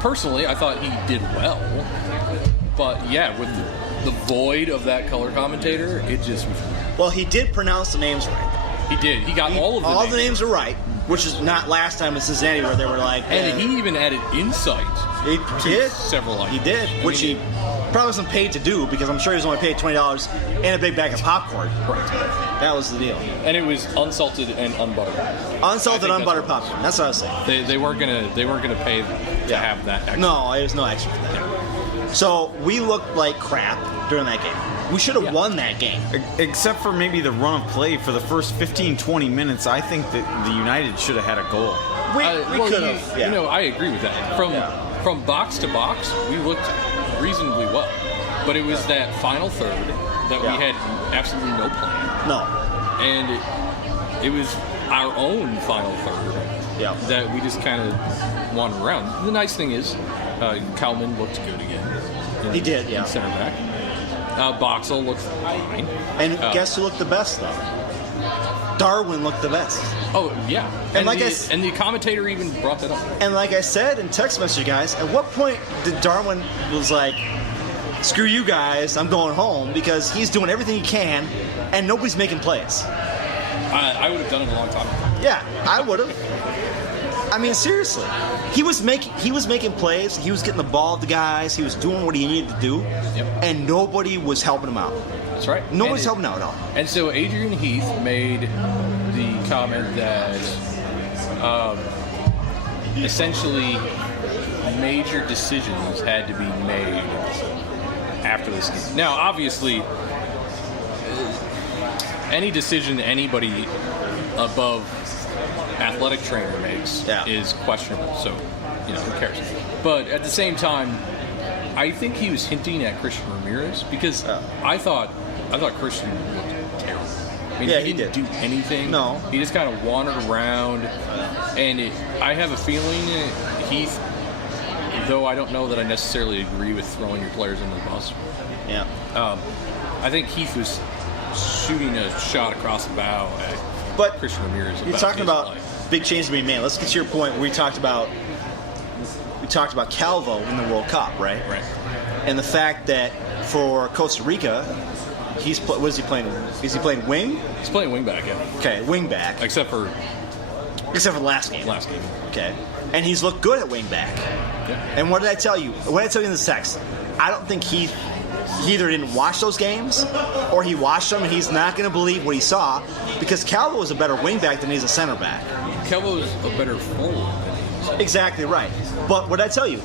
personally, I thought he did well. But, yeah, with the void of that color commentator, it just was weird. Well, he did pronounce the names right. He did. He got all of the names. All the names are right, which is not last time in Cincinnati where they were like... And he even added insight. He did. Several items. He did, which he probably wasn't paid to do because I'm sure he was only paid $20 and a big bag of popcorn. Correct. That was the deal. And it was unsalted and unbuttered. Unsalted, unbuttered popcorn. That's what I was saying. They weren't gonna pay to have that extra. No, there's no extra for that. Yeah. So we looked like crap during that game. We should have won that game. Except for maybe the run of play for the first 15-20 minutes. I think that the United should have had a goal. We could have. You know, I agree with that. From box to box, we looked reasonably well. But it was that final third that we had absolutely no plan. No. And it was our own final third that we just kind of wandered around. The nice thing is, Kalman looked good again. He did, in center back. Boxall looked fine. And guess who looked the best, though? Darwin looked the best. Oh, yeah. And and the commentator even brought that up. And like I said in text message, guys, at what point did Darwin was like, screw you guys, I'm going home, because he's doing everything he can, and nobody's making plays. I would have done it a long time ago. Yeah, I would have. I mean, seriously. He was making plays, he was getting the ball to the guys, he was doing what he needed to do, and nobody was helping him out. That's right. Nobody's helping out at all. And so Adrian Heath made the comment that essentially major decisions had to be made after this game. Now, obviously, any decision anybody above athletic trainer makes is questionable. So, who cares? But at the same time, I think he was hinting at Christian Ramirez because I thought Christian looked terrible. I mean, he didn't do anything. No. He just kind of wandered around. And I have a feeling Heath, though I don't know that I necessarily agree with throwing your players under the bus. Yeah. I think Heath was shooting a shot across the bow at Christian Ramirez. You're talking about big changes being made. Let's get to your point where we talked about Calvo in the World Cup, right? Right. And the fact that for Costa Rica, what is he playing? Is he playing wing? He's playing wing back, yeah. Okay, wing back. Except for the last game. Last game. Okay. And he's looked good at wing back. Yeah. And what did I tell you? What did I tell you in the text? I don't think he either didn't watch those games or he watched them and he's not going to believe what he saw because Calvo is a better wing back than he's a center back. Calvo is a better forward than he is. Exactly right. But what did I tell you?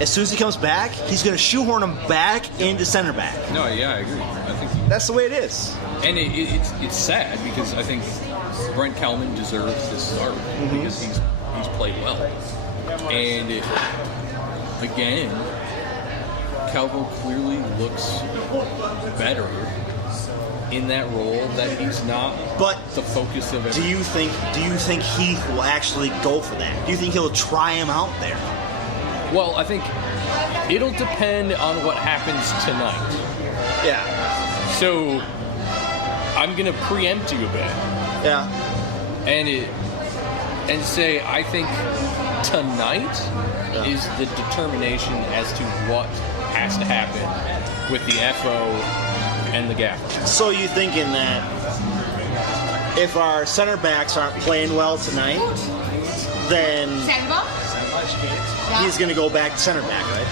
As soon as he comes back, he's going to shoehorn him back into center back. No, yeah, I agree. I think that's the way it is. And it's sad because I think Brent Kalman deserves this start because he's played well. And again, Calvo clearly looks better in that role that he's not the focus of everything. Do you think Heath will actually go for that? Do you think he'll try him out there? Well, I think it'll depend on what happens tonight. Yeah. So I'm gonna preempt you a bit. Yeah. And say I think tonight is the determination as to what has to happen with the FO and the gaffer. So you thinking that if our center backs aren't playing well tonight, then he's going to go back to center back, right?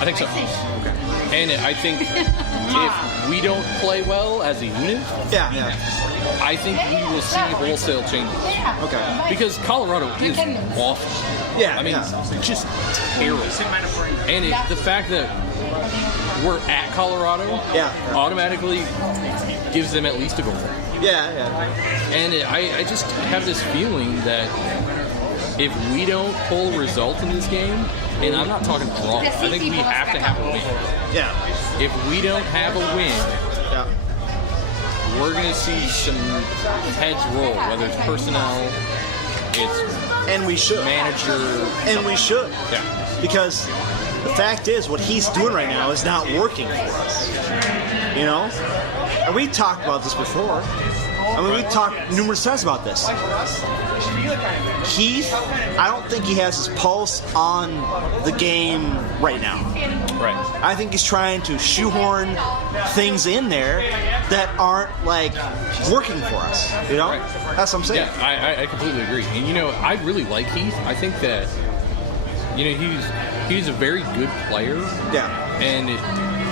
I think so. Okay. And I think if we don't play well as a unit, I think we will see wholesale changes. Okay. Because Colorado is awful. Yeah. I mean, just terrible. And the fact that we're at Colorado automatically gives them at least a goal. Yeah. And I just have this feeling that if we don't pull a result in this game, and I'm not talking wrong, I think we have to have a win. Yeah. If we don't have a win, we're going to see some heads roll, whether it's personnel, and we should manager, and we should, because the fact is, what he's doing right now is not working for us. And we talked about this before. I mean, we've talked numerous times about this. Heath, I don't think he has his pulse on the game right now. Right. I think he's trying to shoehorn things in there that aren't like working for us. You know, Right. that's what I'm saying. Yeah, I completely agree. And you know, I really like Heath. I think that he's a very good player. Yeah. And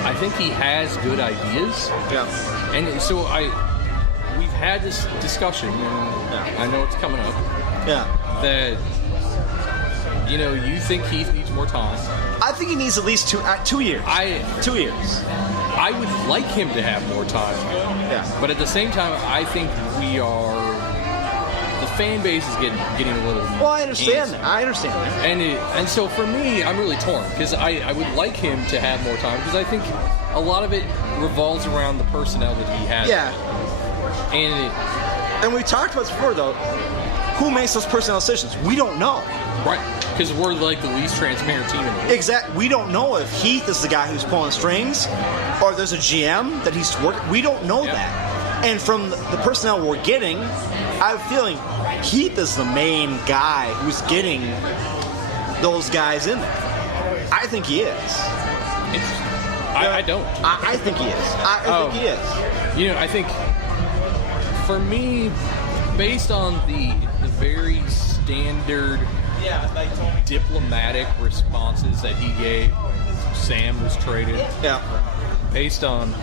I think he has good ideas. Yeah. And so we've had this discussion, and I know it's coming up, Yeah. that you think Heath needs more time. I think he needs at least 2 years. 2 years. I would like him to have more time. Yeah. But at the same time, I think the fan base is getting a little. Well, I understand antsy. that. I understand that. And so for me, I'm really torn because I would like him to have more time because I think a lot of it revolves around the personnel that he has. Yeah. And And we talked about this before, though. Who makes those personnel decisions? We don't know. right, because we're like the least transparent team in the league. Exactly. We don't know if Heath is the guy who's pulling strings, or there's a GM that he's working. We don't know Yeah. that. And from the personnel we're getting, I have a feeling Heath is the main guy who's getting those guys in there. I think he is. Interesting. I don't. I think he is. I think he is. I think for me, based on the very standard diplomatic responses that he gave, Sam was traded. Yeah. Based on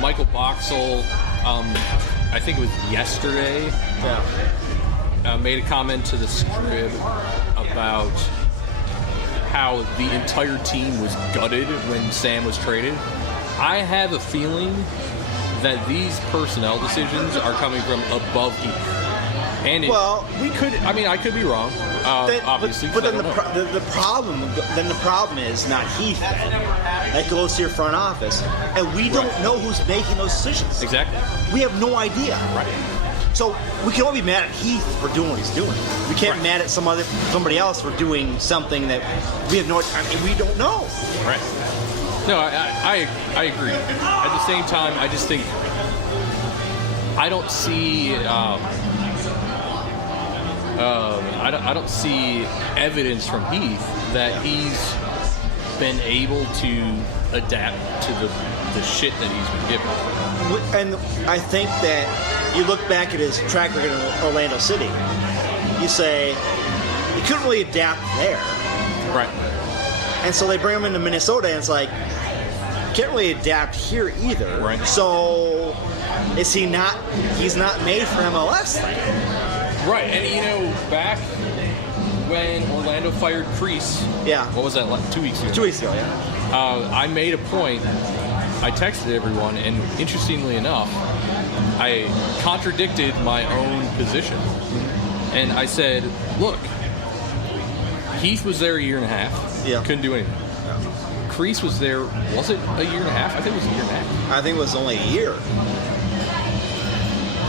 Michael Boxall, I think it was yesterday, made a comment to the Scrib about how the entire team was gutted when Sam was traded. I have a feeling that these personnel decisions are coming from above Heath. And I could be wrong, obviously. But then I don't know. the problem is not Heath. Then that goes to your front office, and we don't know who's making those decisions. Exactly. We have no idea. Right. So we can only be mad at Heath for doing what he's doing. We can't be mad at somebody else for doing something that we have no. I mean, we don't know. Right. No, I agree. At the same time, I just think I don't see I don't see evidence from Heath that he's been able to adapt to the shit that he's been given. And I think that you look back at his track record in Orlando City, you say he couldn't really adapt there. Right. And so they bring him into Minnesota, and it's like, can't really adapt here either. Right. So is he not? He's not made for MLS then. Right. And back when Orlando fired Kreese, what was that? 2 weeks ago. 2 weeks ago, yeah. I made a point. I texted everyone, and interestingly enough, I contradicted my own position. And I said, look, Heath was there a year and a half. Yeah. Couldn't do anything. Kreese was there, was it a year and a half? I think it was a year and a half. I think it was only a year.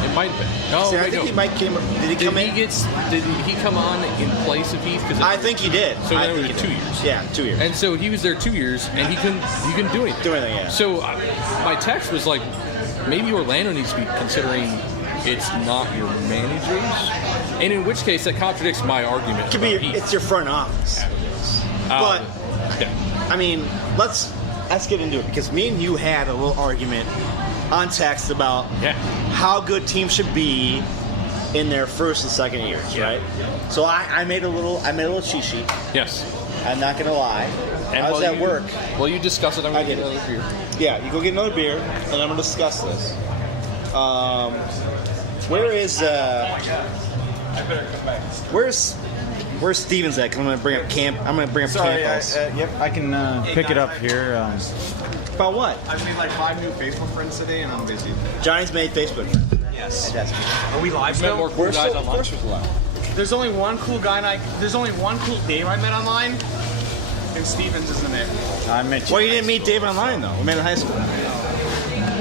It might have been. No, See, I think he might came. Did he come in? Did he come on in place of Heath? I think he did. So I then think it was he 2 did. years. Yeah, 2 years. And so he was there 2 years, and he couldn't do anything. Yeah. So my text was like, maybe Orlando needs to be considering it's not your managers, and in which case that contradicts my argument. It could be. It's your front office. But I mean, let's get into it, because me and you had a little argument on text about how good teams should be in their first and second years, right? So I made a little cheat sheet. Yes. I'm not gonna lie. And I was at work. Well, you discuss it. I'm gonna get another beer. Yeah, you go get another beer, and I'm gonna discuss this. Where's Stevens at? 'Cause I'm gonna bring up camp. Sorry, Campos. yep, I can pick it up here. About what? I've made like 5 new Facebook friends today, and I'm busy. Johnny's made Facebook friends. Yes. Fantastic. Are we live Met still? more cool We're guys still, online. we're still live. There's only one cool guy, there's only one cool Dave I met online, and Stevens isn't it. I met you. Well, you didn't meet Dave online though. We met in high school.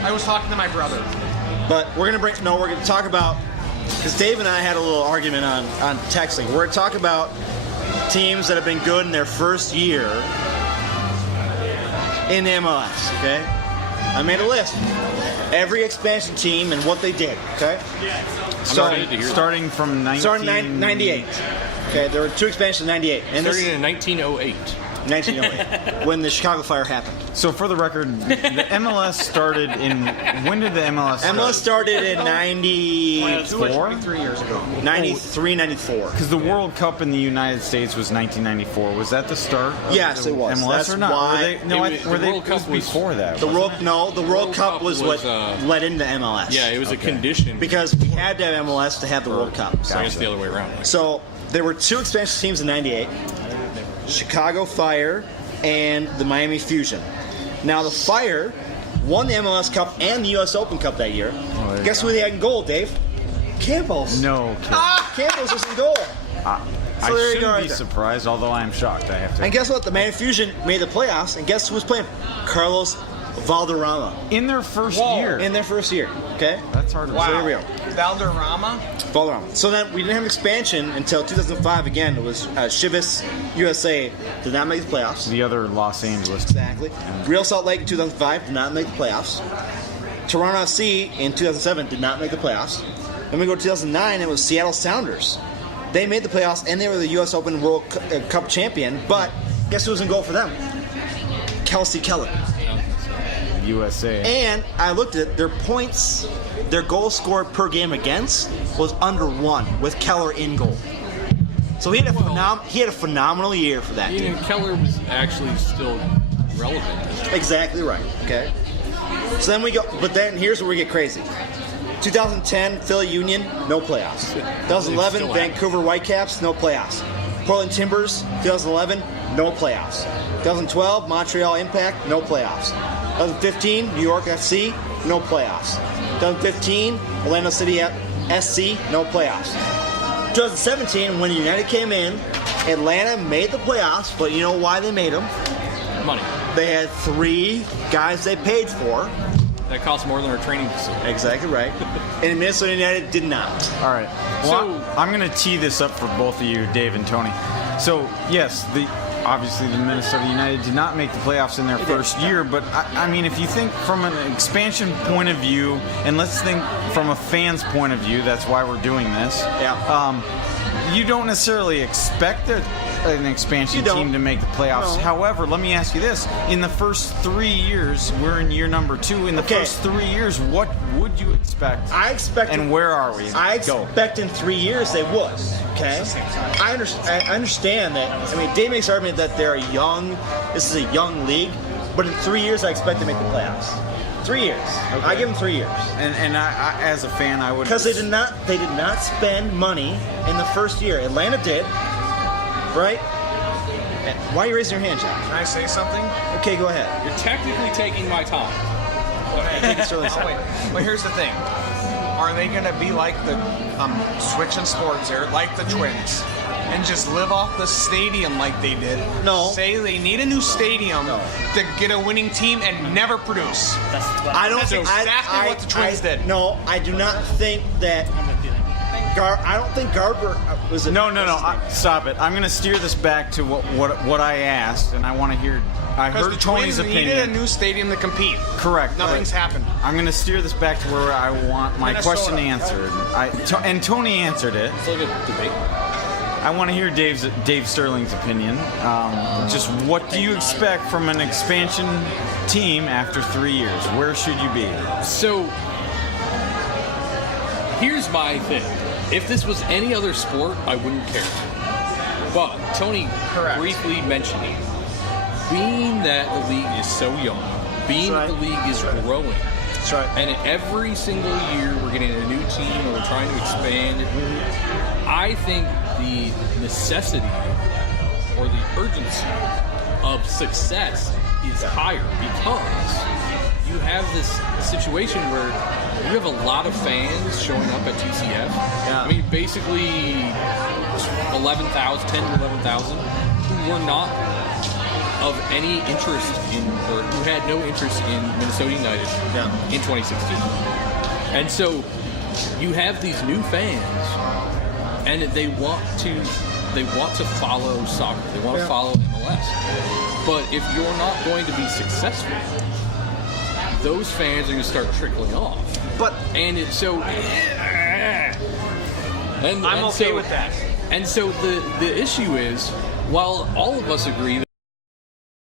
I was talking to my brother. But we're gonna talk about, because Dave and I had a little argument on texting. We're gonna talk about teams that have been good in their first year in MLS. Okay, I made a list. every expansion team and what they did. Okay. Starting from 98. Okay, there were 2 expansions in 98. And Starting in 1908. 1908, when the Chicago Fire happened. So for the record, the MLS started in... When did the MLS start? MLS started in 94? 3 years ago. 93, 94. Because the World Cup in the United States was 1994. Was that the start of Yes, the it was. MLS That's or not? why- The World Cup was before that. The wasn't World Cup was what led into MLS. Yeah, it was a condition. Because we had to have MLS to have the World Cup. So it's the other way around. So there were 2 expansion teams in 98. Chicago Fire and the Miami Fusion. Now the Fire won the MLS Cup and the U.S. Open Cup that year. Guess who they had in goal, Dave? Campbell's. No. Campbell's was in goal. I So there you go shouldn't right be there. surprised, although I am shocked. I have to. And guess what? The Miami Fusion made the playoffs, and guess who was playing? Carlos Valderrama In their first year. in their first year. Okay? That's hard to So there we go. Valderrama. Valderrama. So then we didn't have expansion until 2005. Again, it was Chivas USA did not make the playoffs. The other Los Angeles. Exactly. Real Salt Lake in 2005 did not make the playoffs. Toronto FC in 2007 did not make the playoffs. Then we go to 2009, it was Seattle Sounders. They made the playoffs, and they were the U.S. Open World Cup champion, but guess who was in goal for them? Kelsey Keller. USA. And I looked at it, their points, their goal score per game against was under 1 with Keller in goal. So he had a phenomenal year for that team. Keller was actually still relevant. Exactly right. Okay. So then we go, but then here's where we get crazy. 2010 Philly Union, no playoffs. 2011 Still Vancouver Whitecaps, no playoffs. Portland Timbers, 2011, no playoffs. 2012 Montreal Impact, no playoffs. 2015 New York FC, no playoffs. 2015 Orlando City SC, no playoffs. 2017 when United came in, Atlanta made the playoffs, but you know why they made them? Money. They had 3 guys they paid for. That costs more than our training facility. Exactly right. And Minnesota United did not. All right. Well, I'm going to tee this up for both of you, Dave and Tony. So, yes, obviously the Minnesota United did not make the playoffs in their first year, but I mean, if you think from an expansion point of view, and let's think from a fan's point of view, that's why we're doing this. Yeah. You don't necessarily expect an expansion team to make the playoffs. No. However, let me ask you this. In the first 3 years, we're in year number 2. In the first 3 years, what would you expect? I expect. And where are we? I expect in 3 years they would. Okay. I understand that. I mean, Dave makes the argument that they're young. This is a young league, but in 3 years, I expect to make the playoffs. 3 years. Okay. I give them 3 years. And I, as a fan, I would Because they did not spend money in the first year. Atlanta did, right? Why are you raising your hand, John? Can I say something? Okay, go ahead. You're technically taking my time. Take it slowly. Oh, wait. Well, here's the thing. Are they going to be like the switching sports here, like the Twins, and just live off the stadium like they did? No. Say they need a new stadium to get a winning team and never produce. I don't That's think exactly what the Twins did. No, I do not think that. I don't think Garber was. No. Stop it. I'm going to steer this back to what I asked, and I want to hear. I Because heard the Tony's Twins opinion. needed a new stadium to compete. Correct. Nothing's happened. I'm going to steer this back to where I want my Minnesota. question answered. And Tony answered it. It's like a debate. I want to hear Dave Sterling's opinion. Just what do you expect from an expansion team after 3 years? Where should you be? So, here's my thing. If this was any other sport, I wouldn't care. But Tony briefly mentioned it. Being that the league is so young, being that the league is growing, That's right. and every single year we're getting a new team and we're trying to expand, I think the necessity or the urgency of success is higher because you have this situation where you have a lot of fans showing up at TCF. Yeah. I mean, basically 10 to 11,000 who were not of any interest in, or who had no interest in Minnesota United in 2016. And so you have these new fans, and they want to follow soccer. They want to follow MLS. But if you're not going to be successful, those fans are going to start trickling off. But And it's so. And I'm okay so, with that. And so the issue is, while all of us agree